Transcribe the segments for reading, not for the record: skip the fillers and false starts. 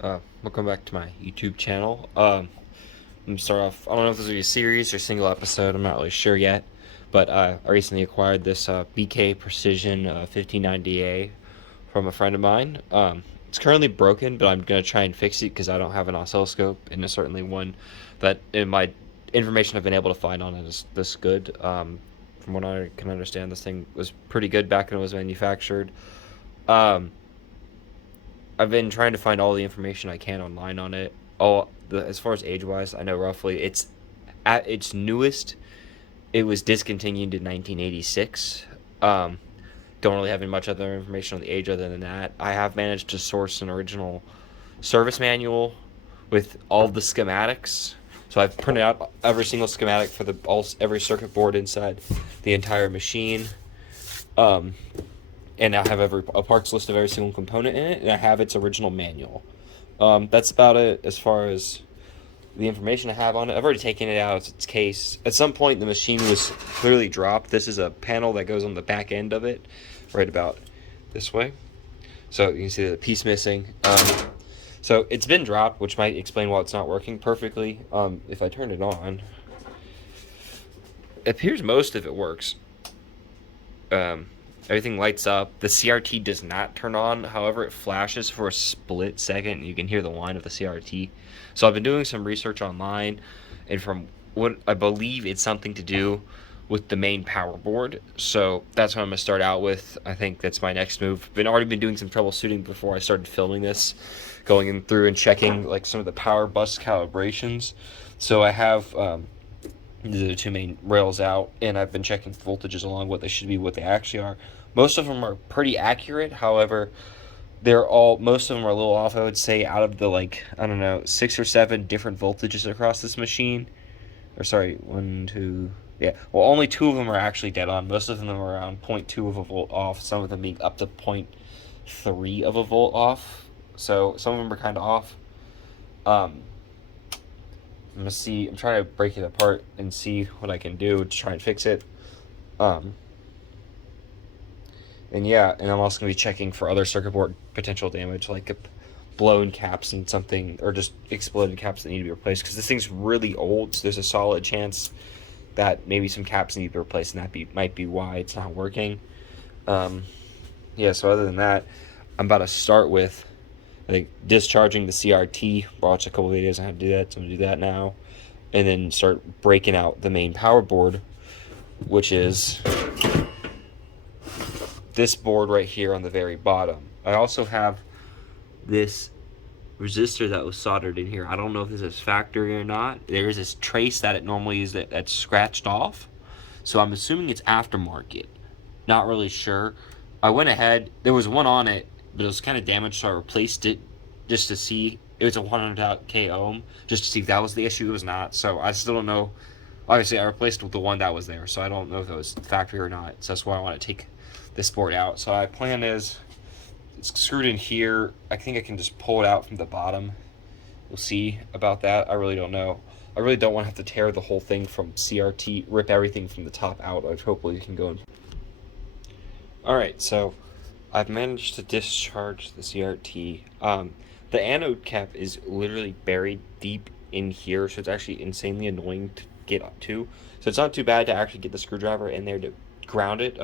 Welcome back to my YouTube channel. I'm gonna start off. I don't know if this will be a series or single episode. I'm not really sure yet, but I recently acquired this BK Precision 1590A from a friend of mine. It's currently broken, but I'm gonna try and fix it because I don't have an oscilloscope, and it's certainly one that in my information I've been able to find on it is this good. From what I can understand, this thing was pretty good back when it was manufactured. Um, I've been trying to find all the information I can online on it. As far as age wise, I know roughly it's at its newest. It was discontinued in 1986. Um, don't really have much other information on the age other than that. I have managed to source an original service manual with all the schematics. So I've printed out every single schematic for every circuit board inside the entire machine. Um, and I have a parts list of every single component in it, and I have its original manual. That's about it as far as the information I have on it. I've already taken it out of its case. At some point, the machine was clearly dropped. This is a panel that goes on the back end of it, right about this way. So you can see the piece missing. So it's been dropped, which might explain why it's not working perfectly. If I turn it on, it appears most of it works. Everything lights up. The CRT does not turn on. However, it flashes for a split second. You can hear the whine of the CRT. So I've been doing some research online, and from what I believe it's something to do with the main power board. So that's what I'm going to start out with. I think that's my next move. I've already been doing some troubleshooting before I started filming this, going in through and checking like some of the power bus calibrations. So I have the two main rails out, and I've been checking voltages along what they should be, what they actually are. Most of them are pretty accurate. However, most of them are a little off. I would say out of the I don't know 6 or 7 different voltages across this machine, or sorry, 1, 2, yeah. Well, only 2 of them are actually dead on. Most of them are around 0.2 of a volt off. Some of them being up to 0.3 of a volt off. So some of them are kind of off. I'm trying to break it apart and see what I can do to try and fix it. And yeah, and I'm also going to be checking for other circuit board potential damage, like blown caps and something, or just exploded caps that need to be replaced. Because this thing's really old, so there's a solid chance that maybe some caps need to be replaced, and might be why it's not working. Yeah, so other than that, I'm about to start with, I think, discharging the CRT. Watch a couple videos on how to do that, so I'm going to do that now. And then start breaking out the main power board, which is this board right here on the very bottom. I also have this resistor that was soldered in here. I don't know if this is factory or not. There is this trace that it normally is that's scratched off. So I'm assuming it's aftermarket. Not really sure. I went ahead. There was one on it, but it was kind of damaged, so I replaced it just to see. It was a 100k ohm, just to see if that was the issue. It was not. So I still don't know. Obviously, I replaced with the one that was there, so I don't know if it was factory or not. So that's why I want to take this board out. So my plan is, it's screwed in here. I think I can just pull it out from the bottom. We'll see about that. I really don't know. I really don't want to have to tear the whole thing from CRT, rip everything from the top out. I hopefully you can go in. Alright, so I've managed to discharge the CRT. The anode cap is literally buried deep in here, so it's actually insanely annoying to get up to. So it's not too bad to actually get the screwdriver in there to ground it.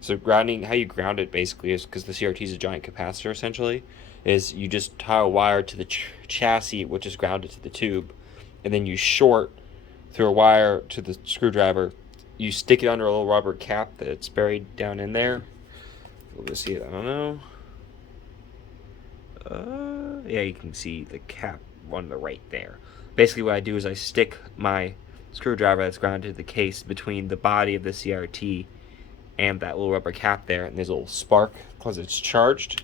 So grounding, how you ground it basically is, because the CRT is a giant capacitor essentially, is you just tie a wire to the chassis, which is grounded to the tube, and then you short through a wire to the screwdriver. You stick it under a little rubber cap that's buried down in there. We'll see it, I don't know. Yeah, you can see the cap on the right there. Basically what I do is I stick my screwdriver that's grounded to the case between the body of the CRT and that little rubber cap there, and there's a little spark because it's charged.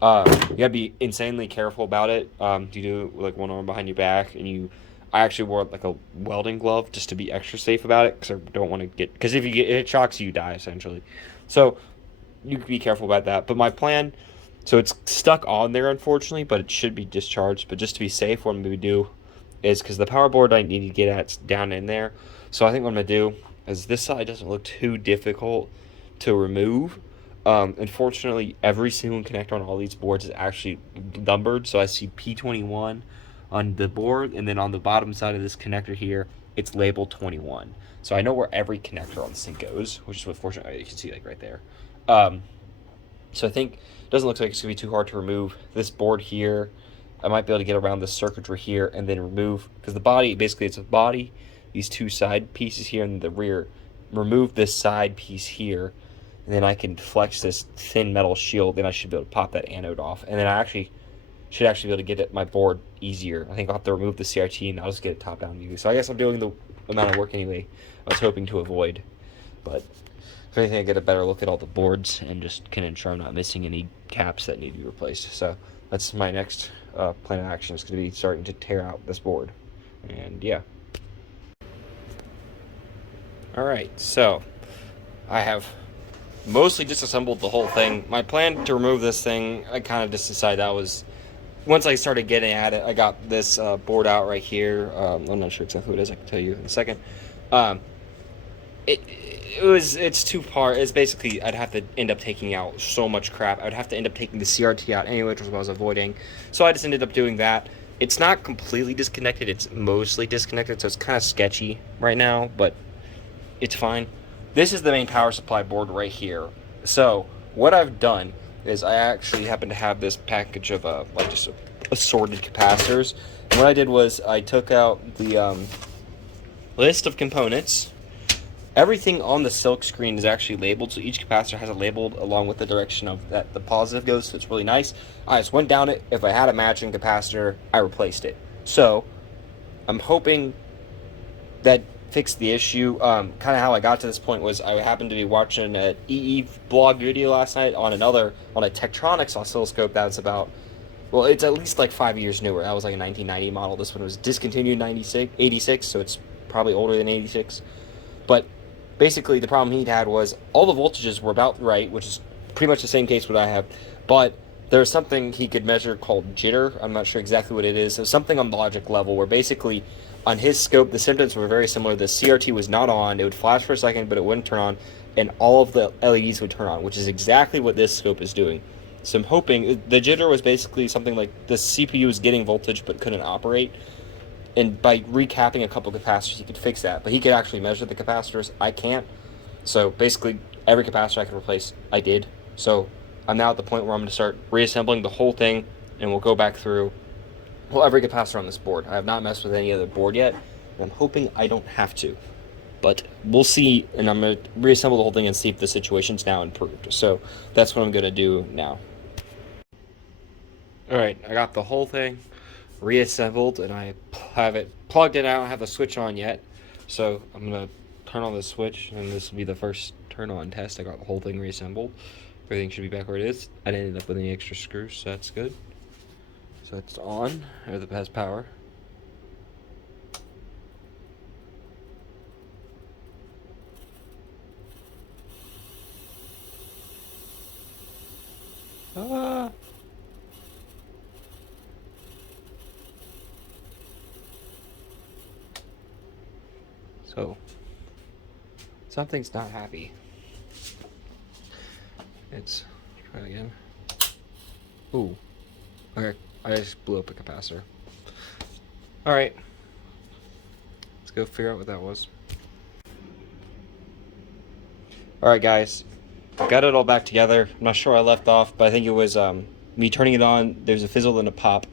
You gotta be insanely careful about it. You do like one arm behind your back, and I actually wore like a welding glove just to be extra safe about it, because I don't want to because if it shocks you, you die essentially. So you can be careful about that. But my plan, so it's stuck on there unfortunately, but it should be discharged. But just to be safe, what I'm gonna do is, because the power board I need to get at down in there, so I think what I'm gonna do is, this side doesn't look too difficult to remove. Unfortunately, every single connector on all these boards is actually numbered. So I see P21 on the board, and then on the bottom side of this connector here, it's labeled 21. So I know where every connector on this thing goes, which is what fortunately you can see like right there. So I think it doesn't look like it's gonna be too hard to remove this board here. I might be able to get around the circuitry here and then remove, because the body, basically it's a body, these two side pieces here, and the rear. Remove this side piece here, and then I can flex this thin metal shield, and I should be able to pop that anode off. And then I should be able to get my board easier. I think I'll have to remove the CRT, and I'll just get it top down view. So I guess I'm doing the amount of work anyway I was hoping to avoid. But if anything, I get a better look at all the boards and just can ensure I'm not missing any caps that need to be replaced. So that's my next plan of action. Is going to be starting to tear out this board. And yeah. Alright, so I have mostly disassembled the whole thing. My plan to remove this thing, I kind of just decided that was, once I started getting at it, I got this board out right here. I'm not sure exactly what it is. I can tell you in a second. It's two part. It's basically, I'd have to end up taking out so much crap. I'd have to end up taking the CRT out anyway, which was what I was avoiding. So I just ended up doing that. It's not completely disconnected. It's mostly disconnected, so it's kind of sketchy right now, but it's fine. This is the main power supply board right here. So what I've done is I actually happen to have this package of like just assorted capacitors. And what I did was I took out the list of components. Everything on the silk screen is actually labeled, so each capacitor has it labeled along with the direction of that the positive goes, so it's really nice. I just went down it. If I had a matching capacitor, I replaced it. So I'm hoping that fixed the issue. Kind of how I got to this point was I happened to be watching an EE blog video last night on a Tektronix oscilloscope that's about, well, it's at least like 5 years newer. That was like a 1990 model. This one was discontinued in 86, so it's probably older than 86. But basically the problem he had was all the voltages were about right, which is pretty much the same case what I have, but there's something he could measure called jitter. I'm not sure exactly what it is. So something on logic level where basically on his scope the symptoms were very similar. The CRT was not on. It would flash for a second, but it wouldn't turn on, and all of the LEDs would turn on, which is exactly what this scope is doing. So I'm hoping the jitter was basically something like the CPU was getting voltage but couldn't operate. And by recapping a couple capacitors, he could fix that. But he could actually measure the capacitors. I can't. So basically, every capacitor I could replace, I did. So I'm now at the point where I'm going to start reassembling the whole thing, and we'll go back through, well, every capacitor on this board. I have not messed with any other board yet, and I'm hoping I don't have to. But we'll see, and I'm going to reassemble the whole thing and see if the situation's now improved. So that's what I'm going to do now. Alright, I got the whole thing reassembled, and I have it plugged in. I don't have the switch on yet, so I'm gonna turn on the switch, and this will be the first turn on test. I got the whole thing reassembled. Everything should be back where it is. I didn't end up with any extra screws, so that's good. So it's on, or the has power. So something's not happy. Let's try again. Ooh. Okay, I just blew up a capacitor. Alright. Let's go figure out what that was. Alright guys, got it all back together. I'm not sure where I left off, but I think it was me turning it on. There's a fizzle and a pop.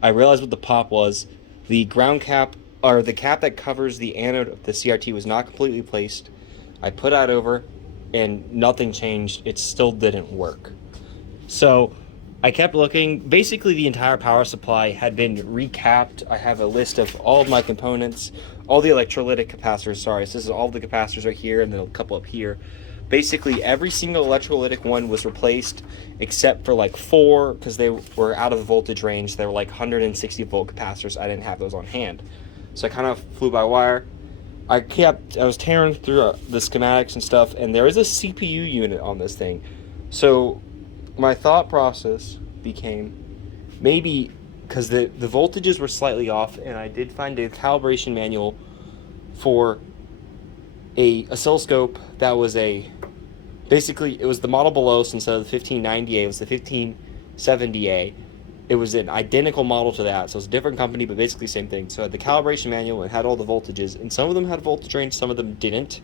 I realized what the pop was. The ground cap, or the cap that covers the anode of the CRT, was not completely placed. I put that over, and nothing changed. It still didn't work. So I kept looking. Basically, the entire power supply had been recapped. I have a list of all of my components, all the electrolytic capacitors. Sorry, so this is all the capacitors right here, and then a couple up here. Basically, every single electrolytic one was replaced, except for like 4, because they were out of the voltage range. They were like 160 volt capacitors. I didn't have those on hand, so I kind of flew by wire. I was tearing through the schematics and stuff, and there is a CPU unit on this thing. So my thought process became, maybe, because the voltages were slightly off, and I did find a calibration manual for a oscilloscope that was a Basically, it was the model below, so instead of the 1590A, it was the 1570A. It was an identical model to that, so it's a different company, but basically same thing. So it had the calibration manual, it had all the voltages, and some of them had voltage range, some of them didn't.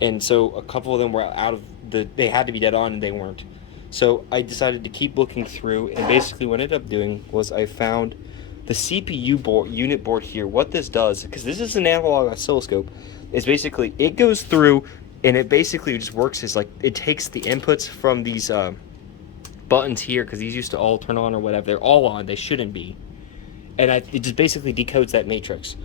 And so a couple of them were out of they had to be dead on, and they weren't. So I decided to keep looking through, and basically what I ended up doing was I found the CPU board unit board here. What this does, because this is an analog oscilloscope, is basically it goes through and it basically just works as like it takes the inputs from these buttons here, because these used to all turn on or whatever. They're all on. They shouldn't be. And it just basically decodes that matrix.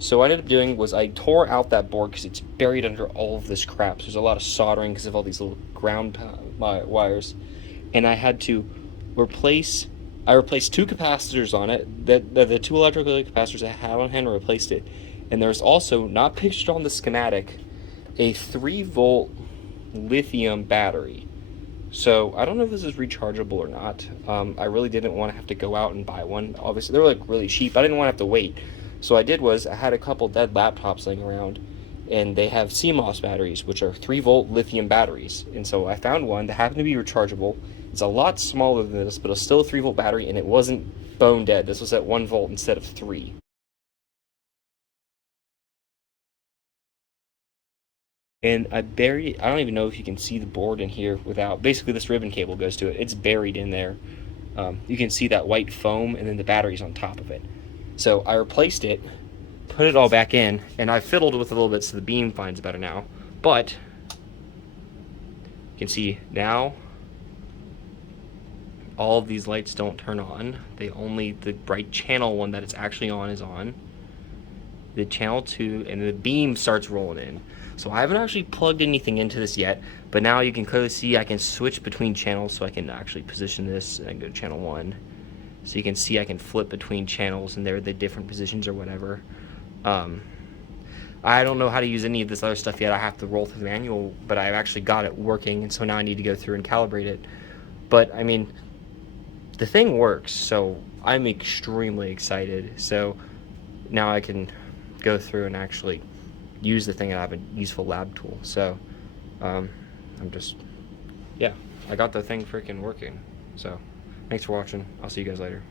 So what I ended up doing was I tore out that board because it's buried under all of this crap. So there's a lot of soldering because of all these little ground wires. And I had to I replaced two capacitors on it. The two electrical capacitors I had on hand, and replaced it. And there's also, not pictured on the schematic, a 3-volt lithium battery. So I don't know if this is rechargeable or not. I really didn't want to have to go out and buy one. Obviously, they were like really cheap. I didn't want to have to wait. So what I did was I had a couple dead laptops laying around, and they have CMOS batteries, which are 3-volt lithium batteries. And so I found one that happened to be rechargeable. It's a lot smaller than this, but it's still a 3-volt battery, and it wasn't bone dead. This was at 1 volt instead of 3. And I don't even know if you can see the board in here without, basically this ribbon cable goes to it. It's buried in there. You can see that white foam, and then the battery's on top of it. So I replaced it, put it all back in, and I fiddled with it a little bit so the beam finds better now. But you can see now all of these lights don't turn on. The bright channel one that it's actually on is on. The channel 2, and the beam starts rolling in. So I haven't actually plugged anything into this yet, but now you can clearly see I can switch between channels, so I can actually position this and go to channel 1. So you can see I can flip between channels, and they're the different positions or whatever. I don't know how to use any of this other stuff yet. I have to roll through the manual, but I've actually got it working, and so now I need to go through and calibrate it. But I mean, the thing works, so I'm extremely excited. So now I can go through and actually use the thing and have a useful lab tool. So I'm just, yeah, I got the thing freaking working. So thanks for watching. I'll see you guys later.